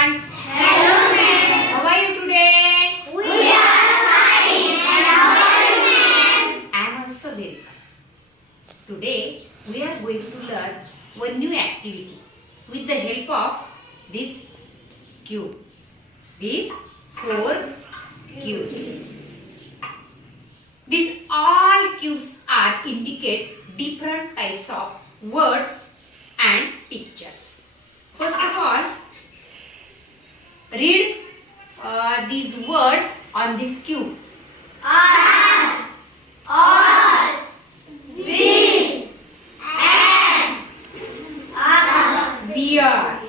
students. Hello, ma'am. How are you today? We are fine. And how are you, ma'am? I am also very fine. Today, we are going to learn one new activity with the help of this cube. These four cubes. These all cubes are indicates different types of words and pictures. First of all, read uh, these words on this cube. Are, us, we, and, are. Wear.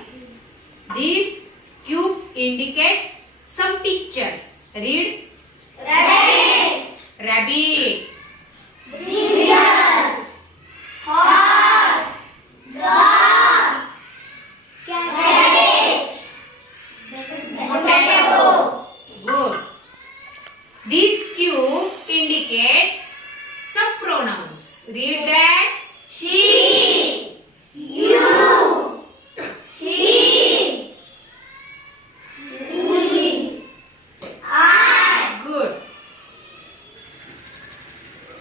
This cube indicates some pictures. Read Rabbit, rabbit, bridges, horse, dog, cabbage, potato. good. This cube indicates some Read that She, you, he, we, I, good.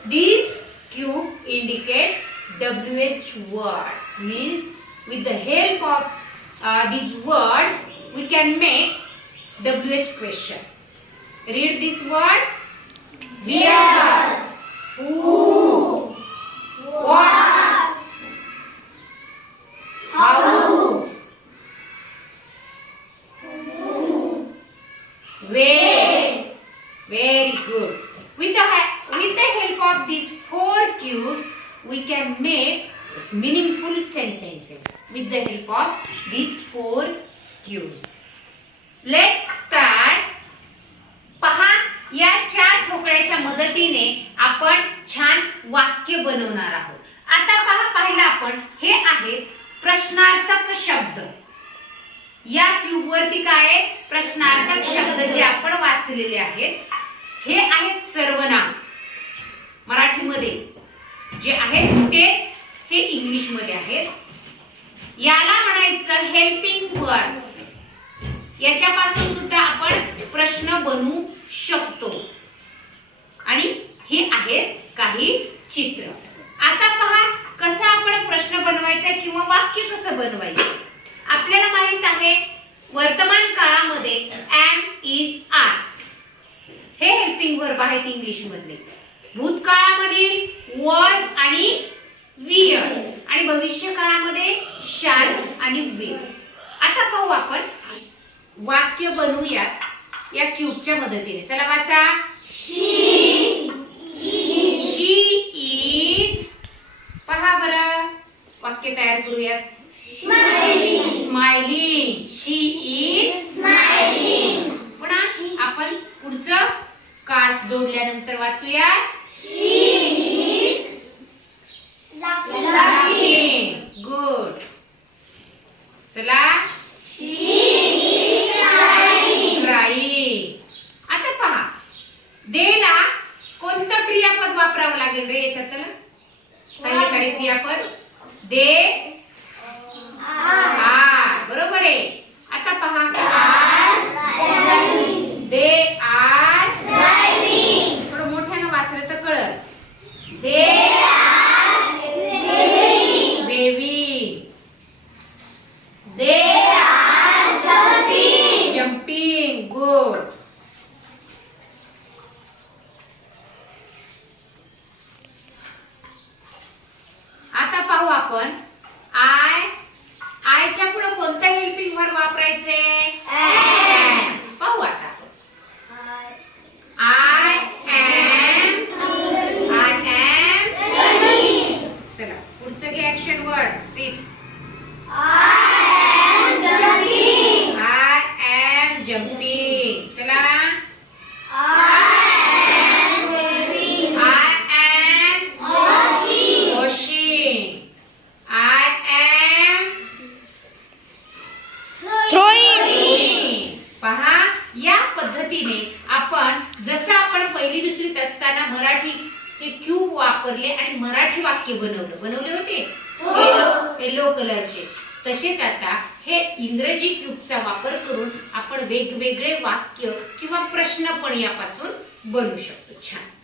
This cube indicates WH words means with the help of uh, these words we can make WH question. Read these words. Where, Way. Very good. With the with the help of these four cues, we can make meaningful sentences with the help of these four cues. Let's start. पहा या चार ठोकळ्याच्या मदतीने आपण छान वाक्य बनवणार आहोत आता पहा पाहिलं आपण हे आहेत प्रश्नार्थक शब्द या क्यूब वरती काय प्रश्नार्थक शब्द जे आपण वाचलेले आहेत हे आहेत सर्वनाम. मराठीमध्ये जे आहेत तेच हे इंग्लिशमध्ये आहेत. याला म्हणायचं हेल्पिंग वर्ड्स याच्यापासून सुद्धा आपण प्रश्न बनवू शकतो. आणि हे आहेत काही चित्र. आता पहा कसं आपण प्रश्न बनवायचा किंवा वाक्य कसं बनवायचं? वर्तमान काळामध्ये एम इज आर हे हेल्पिंग वर्ब आहेत इंग्लिश मधले. भूतकाळामधील वॉज आणि वियर आणि भविष्य काळामध्ये शाल आणि विल आता पाहू आपण वाक्य बनवूयात या क्यूबच्या मदतीने. चला वाचा. शी इज पहा बरं. वाक्य तयार करूयात. Smiling she is Smiling. पुन्हा आपण पुढचं कार्स जोडल्यानंतर वाचूया Laughing. गुड चला. क्राईंग आता पहा. देला कोणतं क्रियापद वापरावं लागेल रे याच्यातलं? सांगितलं क्रियापद. दे आर बरोबर आहे आता पहा दे आर थोडं मोठ्यानं वाचलं तर कळत the baby the jumping good आता पाहू आपण आय आयच्या पुढे कोणतं हेल्पिंग वर्ब वापरायचे Am. पाहू आता आय एम आय एम चला पुढचं घे action word strips I am jumping चला I am washing I am पहा या पद्धतीने आपण जसं आपण पहिली दुसरीत असताना मराठीचे क्यूब वापरले आणि मराठी वाक्य बनवलं. बनवले होते? हो. येलो येलो कलरचे तसेच आता हे इंग्रजी क्यूबचा वापर करून आपण वेगवेगळे वाक्य किंवा प्रश्न पण यापासून बनवू शकतो. छान.